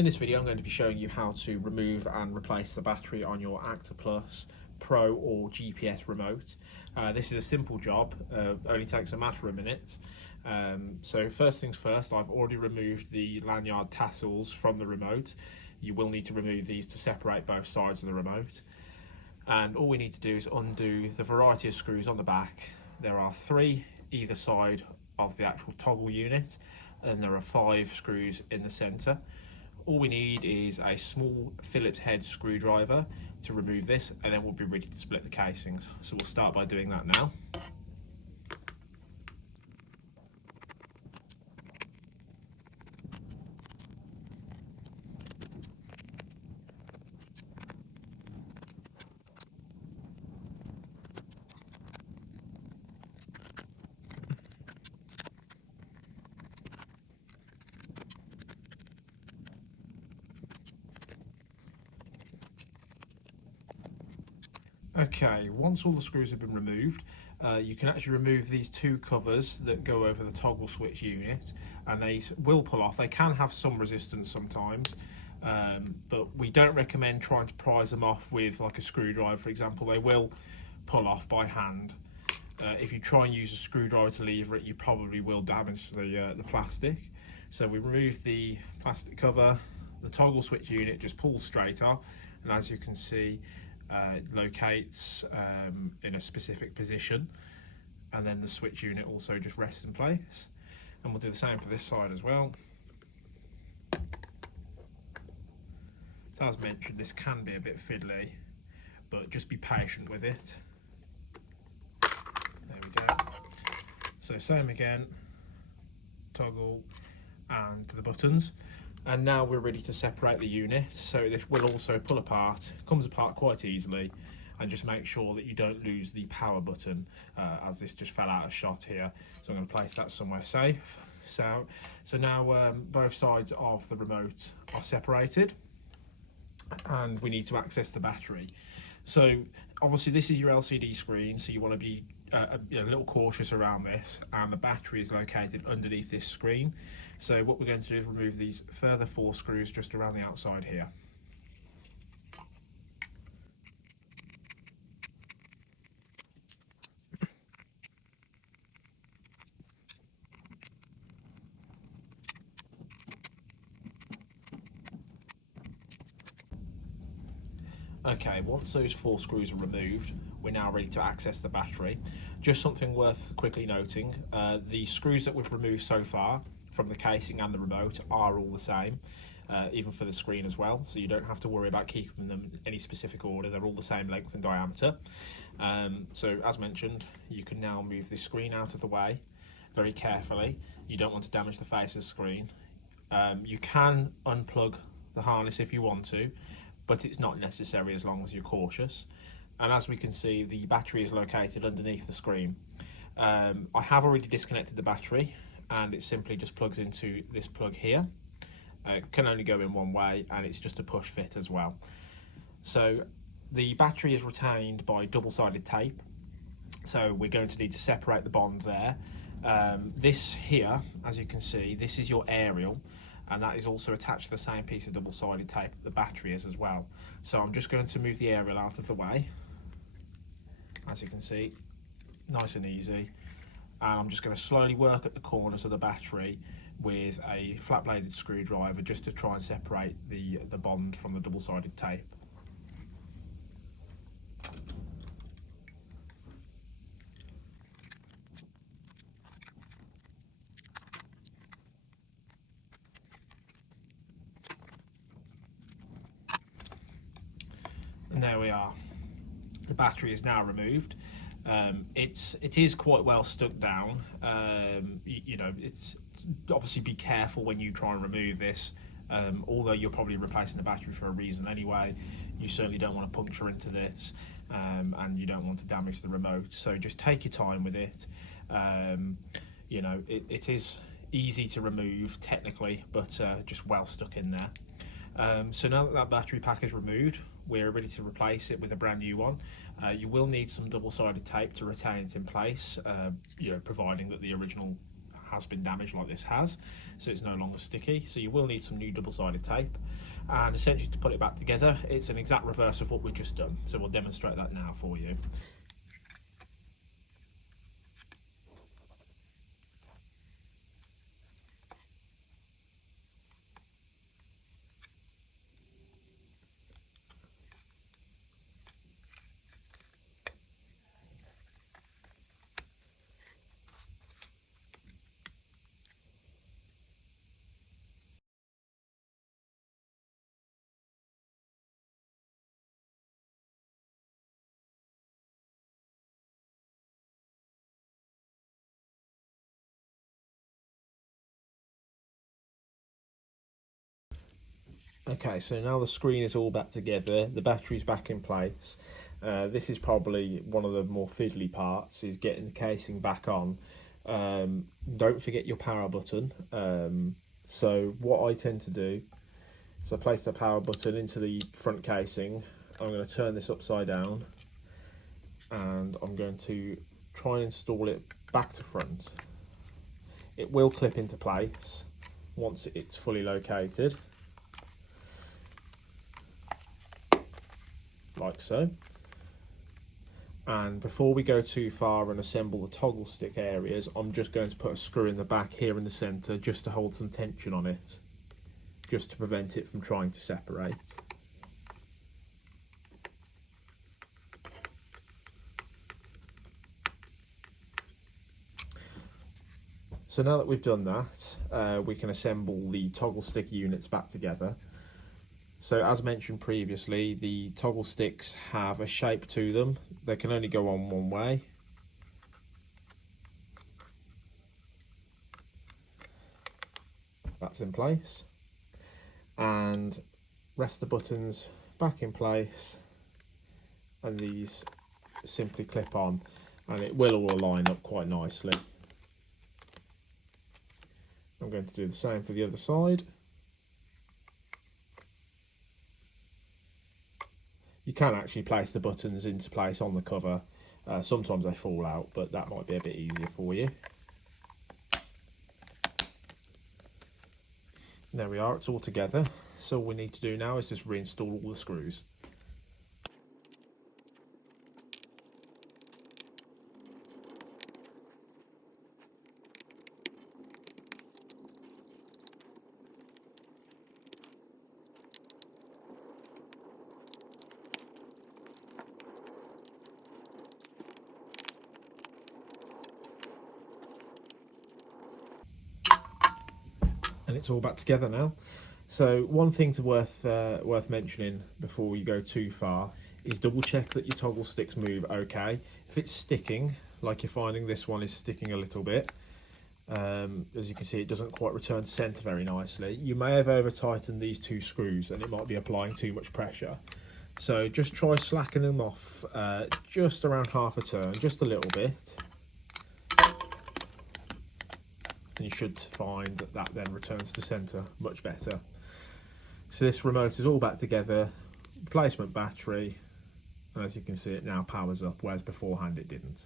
In this video I'm going to be showing you how to remove and replace the battery on your Acta Plus Pro or GPS remote. This is a simple job, only takes a matter of minutes. So first things first, I've already removed the lanyard tassels from the remote. You will need to remove these to separate both sides of the remote. And all we need to do is undo the variety of screws on the back. There are 3 either side of the actual toggle unit, and there are 5 screws in the centre. All we need is a small Phillips head screwdriver to remove this, and then we'll be ready to split the casings. So we'll start by doing that now. Okay, once all the screws have been removed, you can actually remove these 2 covers that go over the toggle switch unit, and they will pull off. They can have some resistance sometimes, but we don't recommend trying to prise them off with like a screwdriver, for example. They will pull off by hand. If you try and use a screwdriver to lever it, you probably will damage the plastic. So we remove the plastic cover, the toggle switch unit just pulls straight off, and as you can see, it locates in a specific position, and then the switch unit also just rests in place. And we'll do the same for this side as well. So as mentioned, this can be a bit fiddly, but just be patient with it. There we go. So same again, toggle and the buttons. And now we're ready to separate the unit. So this will also pull apart, comes apart quite easily, and just make sure that you don't lose the power button, as this just fell out of shot here. So I'm going to place that somewhere safe. So now both sides of the remote are separated, and we need to access the battery. So obviously this is your LCD screen, so you want to be a little cautious around this, and the battery is located underneath this screen. So what we're going to do is remove these further 4 screws just around the outside here. Okay, once those 4 screws are removed, we're now ready to access the battery. Just something worth quickly noting, the screws that we've removed so far from the casing and the remote are all the same, even for the screen as well, so you don't have to worry about keeping them in any specific order. They're all the same length and diameter. So as mentioned, you can now move the screen out of the way very carefully. You don't want to damage the face of the screen. You can unplug the harness if you want to, but it's not necessary as long as you're cautious. And as we can see, the battery is located underneath the screen. I have already disconnected the battery, and it simply just plugs into this plug here. It can only go in one way, and it's just a push fit as well. So the battery is retained by double-sided tape, so we're going to need to separate the bond there. This here, as you can see, this is your aerial, and that is also attached to the same piece of double-sided tape that the battery is as well. So I'm just going to move the aerial out of the way. As you can see, nice and easy. And I'm just going to slowly work at the corners of the battery with a flat-bladed screwdriver just to try and separate the bond from the double-sided tape. And there we are. The battery is now removed. It is quite well stuck down. You know, it's obviously be careful when you try and remove this. Although you're probably replacing the battery for a reason anyway, you certainly don't want to puncture into this, and you don't want to damage the remote. So just take your time with it. You know, it is easy to remove technically, but just well stuck in there. So now that that battery pack is removed, we're ready to replace it with a brand new one. You will need some double-sided tape to retain it in place, you know, providing that the original has been damaged like this has, so it's no longer sticky. So you will need some new double-sided tape, and essentially to put it back together, it's an exact reverse of what we've just done. So we'll demonstrate that now for you. Okay, so now the screen is all back together, the battery's back in place. This is probably one of the more fiddly parts, is getting the casing back on. Don't forget your power button. So what I tend to do is I place the power button into the front casing. I'm going to turn this upside down and I'm going to try and install it back to front. It will clip into place once it's fully located, like so. And before we go too far and assemble the toggle stick areas, I'm just going to put a screw in the back here in the centre just to hold some tension on it, just to prevent it from trying to separate. So now that we've done that, we can assemble the toggle stick units back together. So as mentioned previously, the toggle sticks have a shape to them. They can only go on one way. That's in place. And rest the buttons back in place. And these simply clip on, and it will all line up quite nicely. I'm going to do the same for the other side. You can actually place the buttons into place on the cover. Sometimes they fall out, but that might be a bit easier for you. There we are, it's all together. So all we need to do now is just reinstall all the screws. And it's all back together now. So one thing to worth mentioning before you go too far is double check that your toggle sticks move okay. If it's sticking, like you're finding this one is sticking a little bit, as you can see, it doesn't quite return to centre very nicely. You may have over tightened these two screws and it might be applying too much pressure. So just try slackening them off just around half a turn, just a little bit. And you should find that that then returns to centre much better. So this remote is all back together, replacement battery, and as you can see it now powers up, whereas beforehand it didn't.